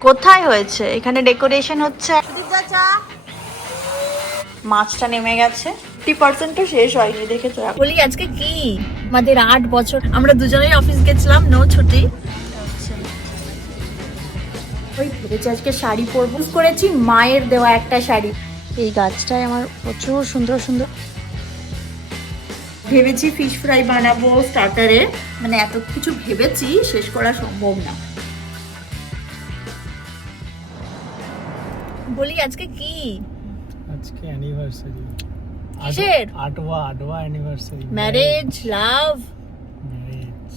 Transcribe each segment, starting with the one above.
কোথায় হয়েছে? এখানে ডেকোরেশন হচ্ছে। মাছটা নেমে গেছে, 50% তো শেষ হয়নি, দেখেছো? বলি আজকে কি আমাদের 8 বছর, আমরা দুজনেই অফিস গেছিলাম, নো ছুটি। ওই ভেবেছি আজকে শাড়ি পরবো, করেছি মায়ের দেওয়া একটা শাড়ি। এই গাছটায় আমার প্রচুর সুন্দর সুন্দর। ভেবেছি ফিশ ফ্রাই বানাবো স্টার্টারে, মানে এত কিছু ভেবেছি শেষ করা সম্ভব না। বলি আজকে কি? আজকে অ্যানিভার্সারি। কিসের? আটवा অ্যানিভার্সারি। ম্যারেজ, লাভ, ম্যারেজ।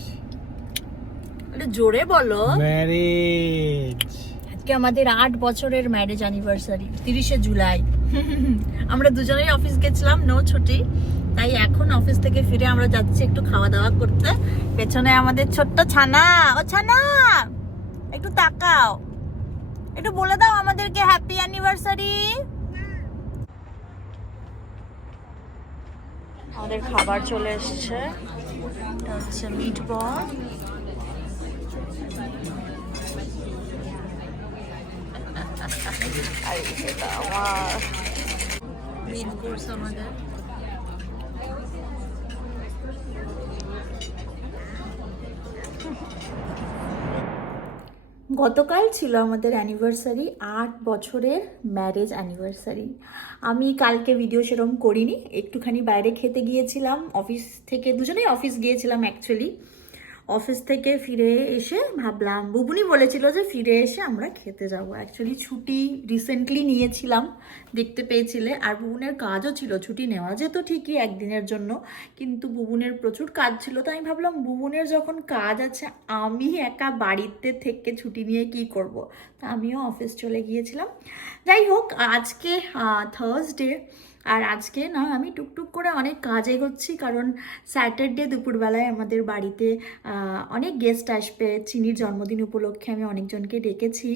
একটু জোরে বলো। ম্যারেজ। আজকে আমাদের 8 বছরের ম্যারেজ অ্যানিভার্সারি, 30শে জুলাই। আমরা দুজনেই অফিস গেছিলাম, নো ছুটি। তাই এখন অফিস থেকে ফিরে আমরা যাচ্ছি একটু খাওয়া দাওয়া করতে। পেছনে আমাদের ছোট্ট ছানা। ও ছানা, একটু তাকাও, একটু বলে দাও আমাদেরকে হ্যাপি অ্যানিভার্সারি। আমাদের খাবার চলে এসছে, এটা হচ্ছে মিট বল। মেন কোর্স আমাদের। গতকাল ছিল আমাদের অ্যানিভার্সারি, 8 বছরের ম্যারেজ অ্যানিভার্সারি। আমি কালকে ভিডিও সেরকম করিনি, একটুখানি বাইরে খেতে গিয়েছিলাম অফিস থেকে, দুজনেই অফিস গিয়েছিলাম অ্যাকচুয়ালি। অফিস থেকে ফিরে এসে ভাবলাম, বুবুনি বলেছিল যে ফিরে এসে আমরা খেতে যাব। অ্যাকচুয়ালি ছুটি রিসেন্টলি নিয়েছিলাম, দেখতে পেয়েছিলে। আর বুবুনের কাজও ছিল, ছুটি নেওয়া যেত ঠিকই একদিনের জন্য, কিন্তু বুবুনের প্রচুর কাজ ছিল। তো আমি ভাবলাম বুবুনের যখন কাজ আছে, আমি একা বাড়িতে থেকে ছুটি নিয়ে কি করব। তা আমিও অফিস চলে গিয়েছিলাম। যাই হোক, আজকে থার্সডে, আর আজকে না আমি টুকটুক করে অনেক কাজ এগোচ্ছি, কারণ স্যাটারডে দুপুরবেলায় আমাদের বাড়িতে অনেক গেস্ট আসবে। চিনির জন্মদিন উপলক্ষে আমি অনেকজনকে ডেকেছি।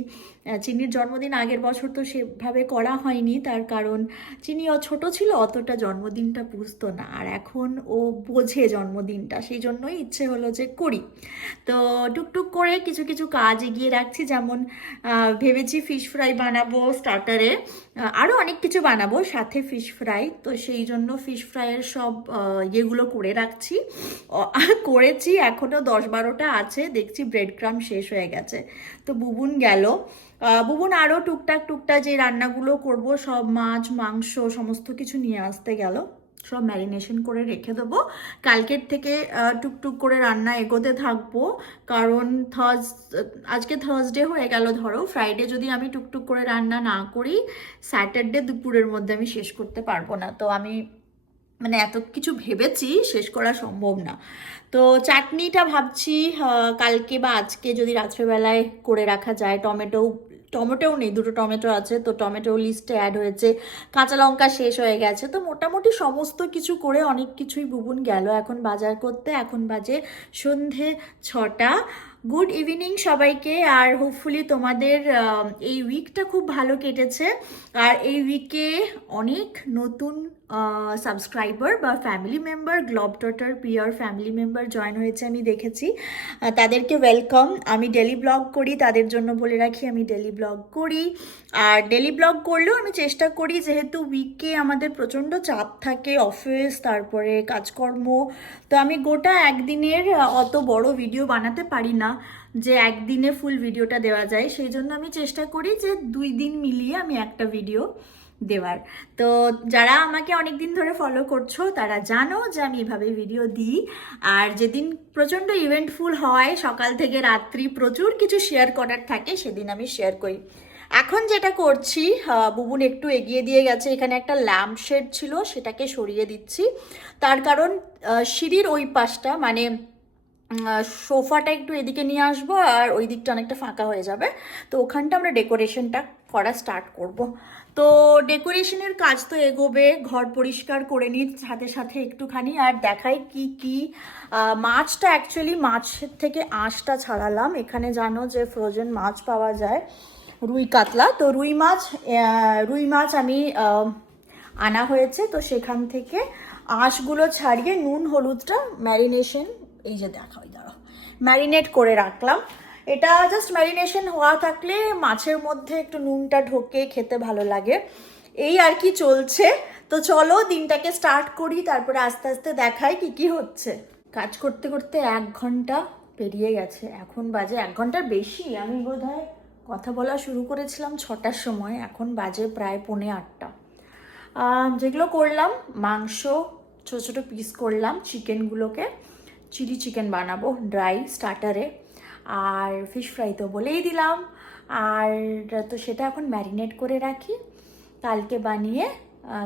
চিনির জন্মদিন আগের বছর তো সেভাবে করা হয়নি, তার কারণ চিনিও ছোট ছিল, অতটা জন্মদিনটা বুঝতো না। আর এখন ও বোঝে জন্মদিনটা, সেই জন্যই ইচ্ছে হলো যে করি। তো টুকটুক করে কিছু কিছু কাজ এগিয়ে রাখছি, যেমন ভেবেছি ফিশ ফ্রাই বানাবো স্টার্টারে, আরও অনেক কিছু বানাবো সাথে ফিশ ফ্রাই। তো সেই জন্য ফিশ ফ্রাইয়ের সব ইয়েগুলো করে রাখছি, করেছি, এখনও 10-12টা আছে। দেখছি ব্রেড ক্রাম্ব শেষ হয়ে গেছে। তো বুবুন গেল, বুবুন আরও টুকটাক যে রান্নাগুলো করব, সব মাছ মাংস সমস্ত কিছু নিয়ে আসতে গেল, সব ম্যারিনেশন করে রেখে দেবো। কালকের থেকে টুকটুক করে রান্না এগোতে থাকবো, কারণ আজকে থার্সডে হয়ে গেল, ধরো ফ্রাইডে যদি আমি টুকটুক করে রান্না না করি, স্যাটারডে দুপুরের মধ্যে আমি শেষ করতে পারবো না। তো আমি মানে এত কিছু ভেবেছি, শেষ করা সম্ভব না। তো চাটনিটা ভাবছি কালকে বা আজকে যদি রাত্রেবেলায় করে রাখা যায়। টমেটোও নেই, 2টো টমেটো আছে, তো টমেটো লিস্টে অ্যাড হয়েছে। কাঁচা লঙ্কা শেষ হয়ে গেছে। তো মোটামুটি সমস্ত কিছু করে অনেক কিছুই বুবুন গেল এখন বাজার করতে। এখন বাজে সন্ধে 6টা। গুড ইভিনিং সবাইকে। আর হোপফুলি তোমাদের এই উইকটা খুব ভালো কেটেছে। আর এই উইকে অনেক নতুন সাবস্ক্রাইবার বা family member, globetrotter pure family member join হয়েছে আমি দেখেছি। তাদেরকে ওয়েলকাম। আমি ডেলি ব্লগ করি, তাদের জন্য বলে রাখি আমি ডেলি ব্লগ করি। আর ডেলি ব্লগ করলেও আমি চেষ্টা করি, যেহেতু উইকে আমাদের প্রচণ্ড চাপ থাকে, অফিস তারপরে কাজকর্ম, তো আমি গোটা একদিনের অত বড় ভিডিও বানাতে পারি না যে একদিনে ফুল ভিডিওটা দেওয়া যায়। সেই জন্য আমি চেষ্টা করি যে 2 দিন মিলিয়ে আমি একটা ভিডিও দেওয়ার। তো যারা আমাকে অনেক দিন ধরে ফলো করছো তারা জানো যে আমি এভাবে ভিডিও দিই। আর যেদিন প্রচণ্ড ইভেন্টফুল হয়, সকাল থেকে রাত্রি প্রচুর কিছু শেয়ার করার থাকে, সেদিন আমি শেয়ার করি। এখন যেটা করছি, বুবুন একটু এগিয়ে দিয়ে গেছে, এখানে একটা ল্যাম্প শেড ছিল, সেটাকে সরিয়ে দিচ্ছি। তার কারণ সিঁড়ির ওই পাশটা, মানে সোফাটা একটু এদিকে নিয়ে আসবো, আর ওই দিকটা অনেকটা ফাঁকা হয়ে যাবে। তো ওখানটা আমরা ডেকোরেশনটা করা স্টার্ট করব। তো ডেকোরেশনের কাজ তো এগোবে, ঘর পরিষ্কার করে নিই সাথে সাথে একটুখানি। আর দেখাই কি কি মাছটা, অ্যাকচুয়ালি মাছের থেকে আঁশটা ছাড়ালাম। এখানে জানো যে ফ্রোজেন মাছ পাওয়া যায়, রুই কাতলা। তো রুই মাছ আমি আনা হয়েছে, তো সেখান থেকে আঁশগুলো ছাড়িয়ে নুন হলুদটা ম্যারিনেশন, এই যে দেখাই, দাঁড়াও, ম্যারিনেট করে রাখলাম। এটা জাস্ট ম্যারিনেশন হওয়া থাকলে মাছের মধ্যে একটু নুনটা ঢোকে, খেতে ভালো লাগে। এই আর কি চলছে। তো চলো দিনটাকে স্টার্ট করি, তারপরে আস্তে আস্তে দেখাই কি কি হচ্ছে। কাজ করতে করতে 1 ঘন্টা পেরিয়ে গেছে, এখন বাজে 1 ঘন্টার বেশি। আমি বোধহয় কথা বলা শুরু করেছিলাম 6টার সময়, এখন বাজে প্রায় 7:45। যেগুলো করলাম, মাংস ছোটো ছোটো পিস করলাম, চিকেনগুলোকে চিলি চিকেন বানাবো ড্রাই স্টার্টারে, আর ফিশ ফ্রাই তো বলেই দিলাম। আর তো সেটা এখন ম্যারিনেট করে রাখি, কালকে বানিয়ে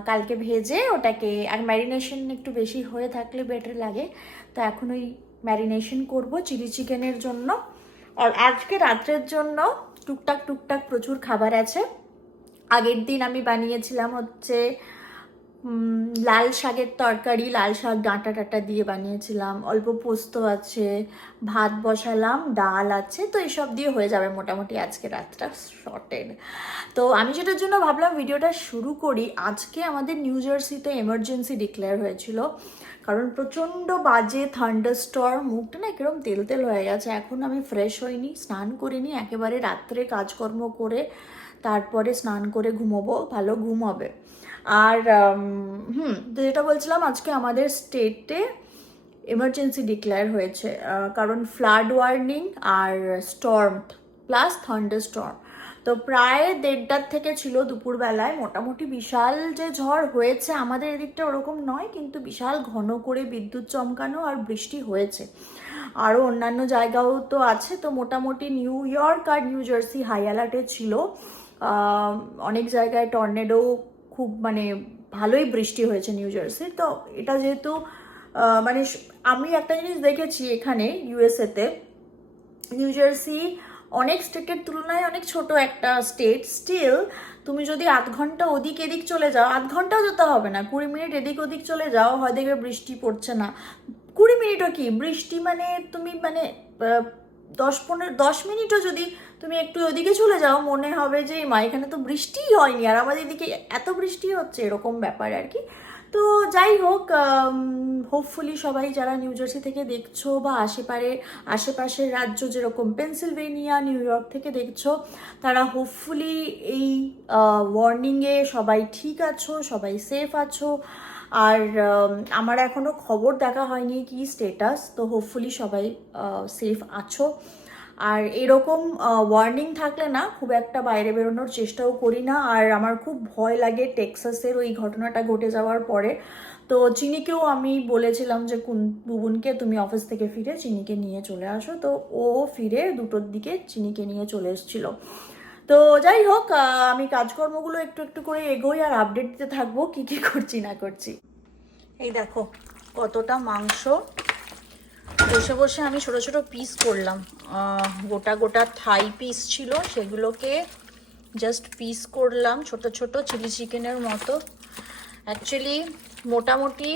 কালকে ভেজে ওটাকে, আর ম্যারিনেশন একটু বেশি হয়ে থাকলে বেটার লাগে, তো এখন ওই ম্যারিনেশন করব চিলি চিকেনের জন্য। আর আজকে রাত্রের জন্য টুকটাক টুকটাক প্রচুর খাবার আছে। আগের দিন আমি বানিয়েছিলাম হচ্ছে লাল শাকের তরকারি, লাল শাক ডাঁটা টাটা দিয়ে বানিয়েছিলাম, অল্প পোস্ত আছে, ভাত বসালাম, ডাল আছে, তো এইসব দিয়ে হয়ে যাবে মোটামুটি আজকে রাতটা শর্টেড। তো আমি সেটার জন্য ভাবলাম ভিডিওটা শুরু করি। আজকে আমাদের নিউ জার্সিতে এমার্জেন্সি ডিক্লেয়ার হয়েছিল, কারণ প্রচণ্ড বাজে থান্ডারস্টর্ম। মুখটা না কিরম তেল তেল হয়ে গেছে, এখন আমি ফ্রেশ হইনি, স্নান করিনি, একেবারে রাত্রে কাজকর্ম করে তারপরে স্নান করে ঘুমোবো, ভালো ঘুম হবে। আর তো যেটা বলছিলাম, আজকে আমাদের স্টেটে এমার্জেন্সি ডিক্লেয়ার হয়েছে, কারণ ফ্লাড ওয়ার্নিং আর স্টর্ম প্লাস থান্ডার স্টর্ম। তো প্রায় 1:30টার থেকে ছিল দুপুরবেলায়, মোটামুটি বিশাল যে ঝড় হয়েছে, আমাদের এদিকটা ওরকম নয়, কিন্তু বিশাল ঘন করে বিদ্যুৎ চমকানো আর বৃষ্টি হয়েছে। আরও অন্যান্য জায়গাও তো আছে, তো মোটামুটি নিউ ইয়র্ক আর নিউ জার্সি হাই অ্যালার্টে ছিল। অনেক জায়গায় টর্নেডো, খুব মানে ভালোই বৃষ্টি হয়েছে নিউ জার্সি। তো এটা যেহেতু মানে আমি একটা জিনিস দেখেছি এখানে ইউএসএতে, নিউ জার্সি অনেক স্টেটের তুলনায় অনেক ছোট একটা স্টেট, স্টিল তুমি যদি 1/2 ঘন্টা ওদিক এদিক চলে যাও, 1/2 ঘন্টাও যেতে হবে না, 20 মিনিট এদিক ওদিক চলে যাও, হয় দেখবে বৃষ্টি পড়ছে না। 20 মিনিটও কি বৃষ্টি, মানে তুমি মানে 10 মিনিটও যদি তুমি একটু ওদিকে চলে যাও, মনে হবে যে মা এখানে তো বৃষ্টিই হয়নি আর আমাদের এদিকে এত বৃষ্টি হচ্ছে, এরকম ব্যাপার আর কি। তো যাই হোক, হোপফুলি সবাই যারা নিউ জার্সি থেকে দেখছো বা আশেপাশের রাজ্য যেরকম পেনসিলভেনিয়া, নিউ ইয়র্ক থেকে দেখছো, তারা হোপফুলি এই ওয়ার্নিংয়ে সবাই ঠিক আছো, সবাই সেফ আছো। আর আমার এখনও খবর দেখা হয়নি কি স্টেটাস, তো হোপফুলি সবাই সেফ আছো। আর এরকম ওয়ার্নিং থাকলে না খুব একটা বাইরে বেরোনোর চেষ্টাও করি না। আর আমার খুব ভয় লাগে টেক্সাসের ওই ঘটনাটা ঘটে যাওয়ার পরে। তো চিনিকেও আমি বলেছিলাম যে বুবুনকে তুমি অফিস থেকে ফিরে চিনিকে নিয়ে চলে আসো, তো ও ফিরে 2টোর দিকে চিনিকে নিয়ে চলে এসেছিলো। তো যাই হোক, আমি কাজকর্মগুলো একটু একটু করে এগোই আর আপডেট দিতে থাকবো কি কি করছি না করছি। এই দেখো কতটা মাংস, বসে বসে আমি ছোট ছোট পিস করলাম, গোটা গোটা থাই পিস ছিল, সেগুলোকে জাস্ট পিস করলাম ছোট ছোট চিলি চিকেনের মতো। অ্যাকচুয়ালি মোটামুটি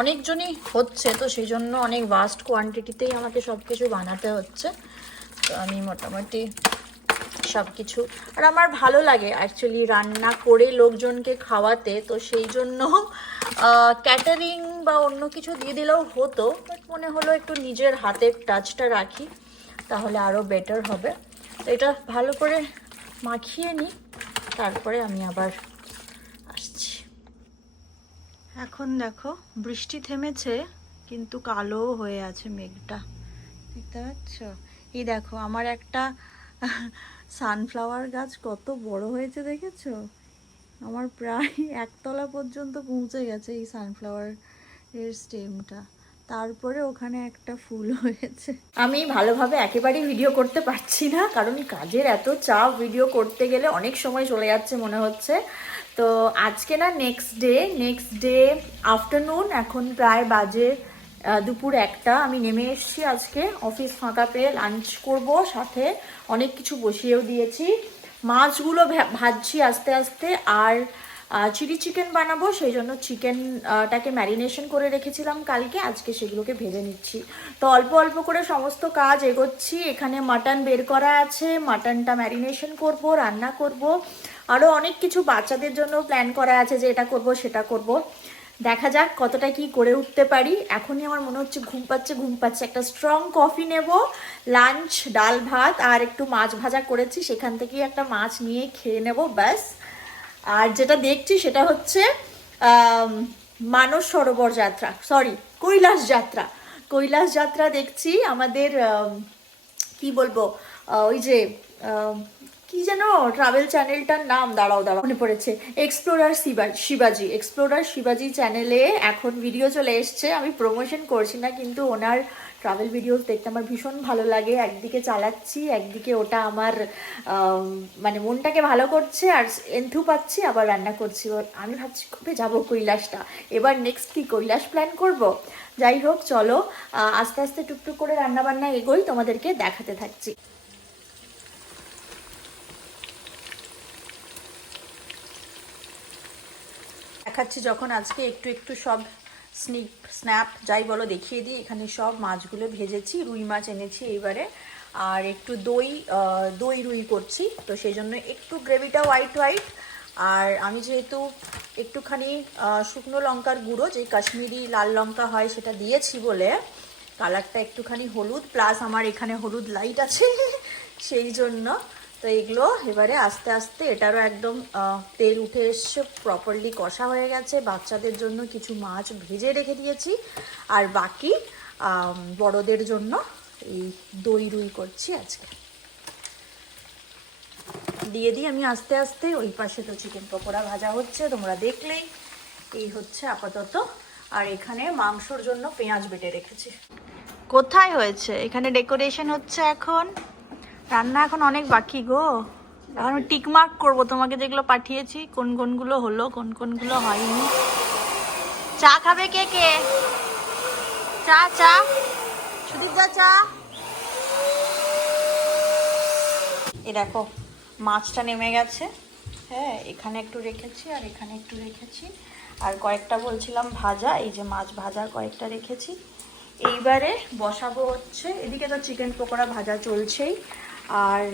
অনেকজনই হচ্ছে, তো সেই জন্য অনেক ভাস্ট কোয়ান্টিটিতেই আমাকে সব কিছু বানাতে হচ্ছে। তো আমি মোটামুটি সব কিছু, আর আমার ভালো লাগে অ্যাকচুয়ালি রান্না করে লোকজনকে খাওয়াতে, তো সেই জন্য ক্যাটারিং বা অন্য কিছু দিয়ে দিলেও হতো, বাট মনে হলো একটু নিজের হাতের টাচটা রাখি, তাহলে আরও বেটার হবে। তো এটা ভালো করে মাখিয়ে নিই, তারপরে আমি আবার আসছি। এখন দেখো বৃষ্টি থেমেছে, কিন্তু কালো হয়ে আছে মেঘটা, দেখতে পাচ্ছ? এই দেখো আমার একটা সানফ্লাওয়ার গাছ কত বড় হয়েছে দেখেছো? আমার প্রায় 1 তলা পর্যন্ত পৌঁছে গেছে এই সানফ্লাওয়ার এর স্টেমটা, তারপরে ওখানে একটা ফুল হয়েছে। আমি ভালোভাবে একেবারেই ভিডিও করতে পারছি না, কারণ কাজের এত চাপ, ভিডিও করতে গেলে অনেক সময় চলে যাচ্ছে মনে হচ্ছে। তো আজকে না নেক্সট ডে আফটারনুন, এখন প্রায় বাজে দুপুর 1টা, আমি নেমে এসেছি আজকে অফিস ফাঁকা পেয়ে, লাঞ্চ করব, সাথে অনেক কিছু বসিয়েও দিয়েছি। মাছগুলো ভাজছি আস্তে আস্তে, আর চিলি চিকেন বানাবো, সেই জন্য চিকেনটাকে ম্যারিনেশন করে রেখেছিলাম কালকে, আজকে সেগুলোকে ভেজে নিচ্ছি। তো অল্প অল্প করে সমস্ত কাজ এগোচ্ছি। এখানে মাটন বের করা আছে, মাটনটা ম্যারিনেশন করব, রান্না করব, আরও অনেক কিছু বাচ্চাদের জন্য প্ল্যান করা আছে যে এটা করব সেটা করব। দেখা যাক কতটা কি করে উঠতে পারি। এখনই আমার মনে হচ্ছে ঘুম পাচ্ছে। একটা স্ট্রং কফি নেব, লাঞ্চ ডাল ভাত আর একটু মাছ ভাজা করেছি, সেখান থেকেই একটা মাছ নিয়ে খেয়ে নেব ব্যাস। আর যেটা দেখছি সেটা হচ্ছে মানস সরোবর যাত্রা, সরি কৈলাস যাত্রা দেখছি আমাদের কি বলবো ওই যে কি যেন ট্রাভেল চ্যানেলটার নাম, দাঁড়াও মনে পড়েছে, এক্সপ্লোরার শিবাজি চ্যানেলে এখন ভিডিও চলে এসছে। আমি প্রমোশন করছি না, কিন্তু ওনার ট্রাভেল ভিডিওস দেখতে আমার ভীষণ ভালো লাগে। একদিকে চালাচ্ছি, একদিকে ওটা আমার মানে মনটাকে ভালো করছে আর এন্থু পাচ্ছি, আবার রান্না করছি। আমি ভাবছি কবে যাবো কৈলাসটা, এবার নেক্সট কি কৈলাস প্ল্যান করব। যাই হোক চলো আস্তে আস্তে টুকটুক করে রান্নাবান্না এগোই, তোমাদেরকে দেখাতে থাকছি। দেখাচ্ছি যখন আজকে একটু একটু সব স্ন্যাপ যাই বলো দেখিয়ে দিই। এখানে সব মাছগুলো ভেজেছি, রুই মাছ এনেছি এইবারে, আর একটু দই রুই করছি, তো সেই জন্য একটু গ্রেভিটা হোয়াইট। আর আমি যেহেতু একটুখানি শুকনো লঙ্কার গুঁড়ো, যে কাশ্মীরি লাল লঙ্কা হয়, সেটা দিয়েছি বলে কালারটা একটুখানি হলুদ, প্লাস আমার এখানে হলুদ লাইট আছে সেই জন্য। তো এগুলো এবারে আস্তে আস্তে, এটারও একদম তেল উঠে এসছে, প্রপারলি কষা হয়ে গেছে। বাচ্চাদের জন্য কিছু মাছ ভেজে রেখে দিয়েছি, আর বাকি বড়দের জন্য এই দই রুই করছি আজকে। দিয়ে দিই আমি আস্তে আস্তে। ওই পাশে তো চিকেন পকোড়া ভাজা হচ্ছে, তোমরা দেখলেই। এই হচ্ছে আপাতত। আর এখানে মাংসর জন্য পেঁয়াজ বেটে রেখেছি। কোথায় হয়েছে? এখানে ডেকোরেশন হচ্ছে এখন, রান্না এখন অনেক বাকি গো। এখন টিক মার্ক করবো তোমাকে যেগুলো পাঠিয়েছি, কোন কোনগুলো হলো, কোন কোনগুলো হয়নি। চা খাবে কে কে? চা সুদীপ দা চা। এই দেখো মাছটা নেমে গেছে। হ্যাঁ, এখানে একটু রেখেছি আর এখানে একটু রেখেছি, আর কয়েকটা বলছিলাম ভাজা, এই যে মাছ ভাজার কয়েকটা রেখেছি। এইবারে বসাবো হচ্ছে, এদিকে তো চিকেন পকোড়া ভাজা চলছেই, আর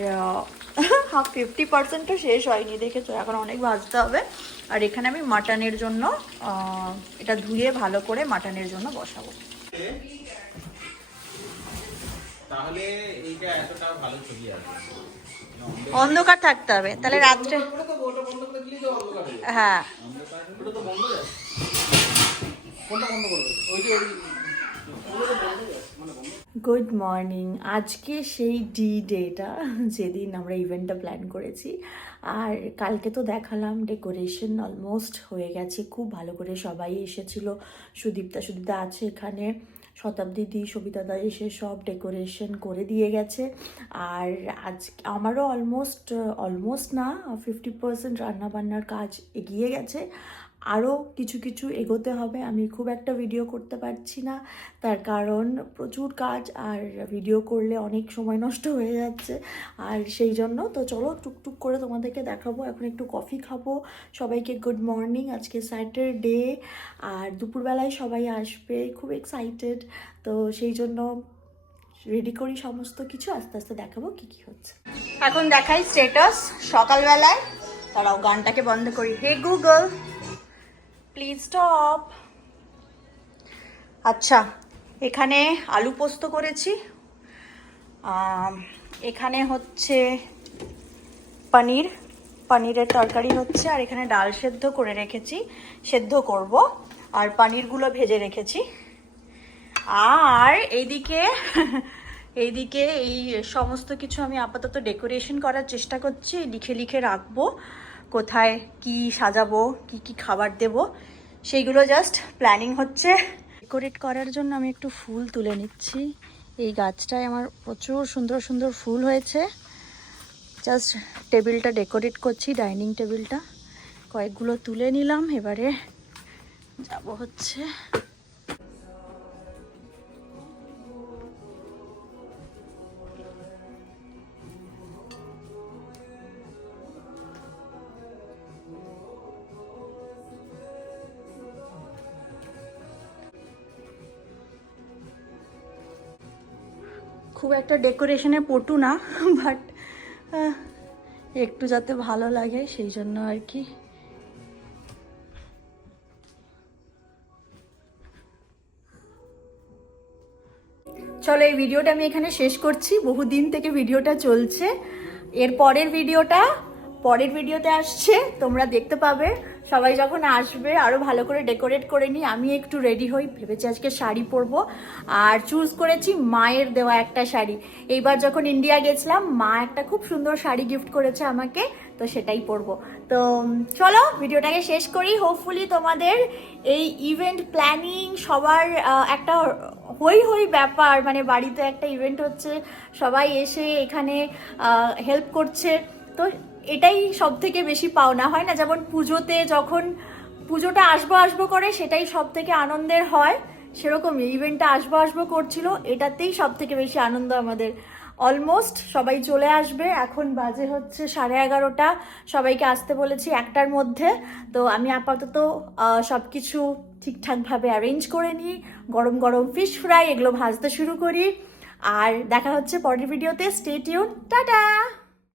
50% শেষ হয়নি দেখেছো, এখন অনেক ভাজতে হবে। আর এখানে আমি মাটনের জন্য এটা ধুয়ে ভালো করে মাটনের জন্য বসাবো। তাহলে এইটা এতটা ভালো ছবি আসবে। অন্ধকার থাকতে হবে, তাহলে রাত্রে। হ্যাঁ, গুড মর্নিং। আজকে সেই ডেটা যেদিন আমরা ইভেন্টটা প্ল্যান করেছি, আর কালকে তো দেখালাম ডেকোরেশন অলমোস্ট হয়ে গেছে, খুব ভালো করে সবাই এসেছিল। সুদীপ্তা আছে এখানে, শতাব্দী সবিতাদা এসে সব ডেকোরেশন করে দিয়ে গেছে। আর আজ আমারও অলমোস্ট না 50% রান্নাবান্নার কাজ এগিয়ে গেছে, আরও কিছু এগোতে হবে। আমি খুব একটা ভিডিও করতে পারছি না, তার কারণ প্রচুর কাজ, আর ভিডিও করলে অনেক সময় নষ্ট হয়ে যাচ্ছে, আর সেই জন্য তো চলো টুকটুক করে তোমাদেরকে দেখাবো। এখন একটু কফি খাবো। সবাইকে গুড মর্নিং। আজকে স্যাটারডে, আর দুপুরবেলায় সবাই আসবে, খুব এক্সাইটেড। তো সেই জন্য রেডি করি সমস্ত কিছু, আস্তে আস্তে দেখাবো কি হচ্ছে। এখন দেখাই স্ট্যাটাস সকালবেলায়। তারাও গানটাকে বন্ধ করি। Hey Google please stop. আচ্ছা, এখানে আলু পোস্ত করেছি, এখানে হচ্ছে পনিরের তরকারি হচ্ছে, আর এখানে ডাল সেদ্ধ করে রেখেছি, সেদ্ধ করব, আর পনিরগুলো ভেজে রেখেছি। আর এইদিকে এই সমস্ত কিছু আমি আপাতত ডেকোরেশন করার চেষ্টা করছি, লিখে রাখবো কোথায় কি সাজাবো, কি খাবার দেব, সেইগুলো জাস্ট প্ল্যানিং হচ্ছে। ডেকোরেট করার জন্য আমি একটু ফুল তুলে নিচ্ছি। এই গাছটায় আমার প্রচুর সুন্দর ফুল হয়েছে। জাস্ট টেবিলটা ডেকোরেট করছি, ডাইনিং টেবিলটা কয়েকগুলো তুলে নিলাম। এবারে যাব হচ্ছে খুব একটা ডেকোরেশনে পটু না, বাট একটু যাতে ভালো লাগে সেই জন্য আর কি। চলো এই ভিডিওটা আমি এখানে শেষ করছি, বহুদিন থেকে ভিডিওটা চলছে। এর পরের ভিডিওতে আসছে, তোমরা দেখতে পাবে। সবাই যখন আসবে আরও ভালো করে ডেকোরেট করে নিই, আমি একটু রেডি হই, ভেবেছি আজকে শাড়ি পরবো। আর চুজ করেছি মায়ের দেওয়া একটা শাড়ি। এইবার যখন ইন্ডিয়া গেছিলাম মা একটা খুব সুন্দর শাড়ি গিফট করেছে আমাকে, তো সেটাই পরবো। তো চলো ভিডিওটাকে শেষ করি। হোপফুলি তোমাদের এই ইভেন্ট প্ল্যানিং সবার একটা হই হই ব্যাপার, মানে বাড়িতে একটা ইভেন্ট হচ্ছে, সবাই এসে এখানে হেল্প করছে, তো এটাই সব থেকে বেশি পাওনা। হয় না, যেমন পুজোতে যখন পুজোটা আসবো করে সেটাই সব থেকে আনন্দের হয়, সেরকমই ইভেন্টটা আসবো করছিল, এটাতেই সব থেকে বেশি আনন্দ আমাদের। অলমোস্ট সবাই চলে আসবে, এখন বাজে হচ্ছে 11:30, সবাইকে আসতে বলেছি 1টার মধ্যে। তো আমি আপাতত সব কিছু ঠিকঠাকভাবে অ্যারেঞ্জ করে নিই, গরম গরম ফিশ ফ্রাই এগুলো ভাজতে শুরু করি। আর দেখা হচ্ছে পরের ভিডিওতে, স্টে টিউন, টাটা।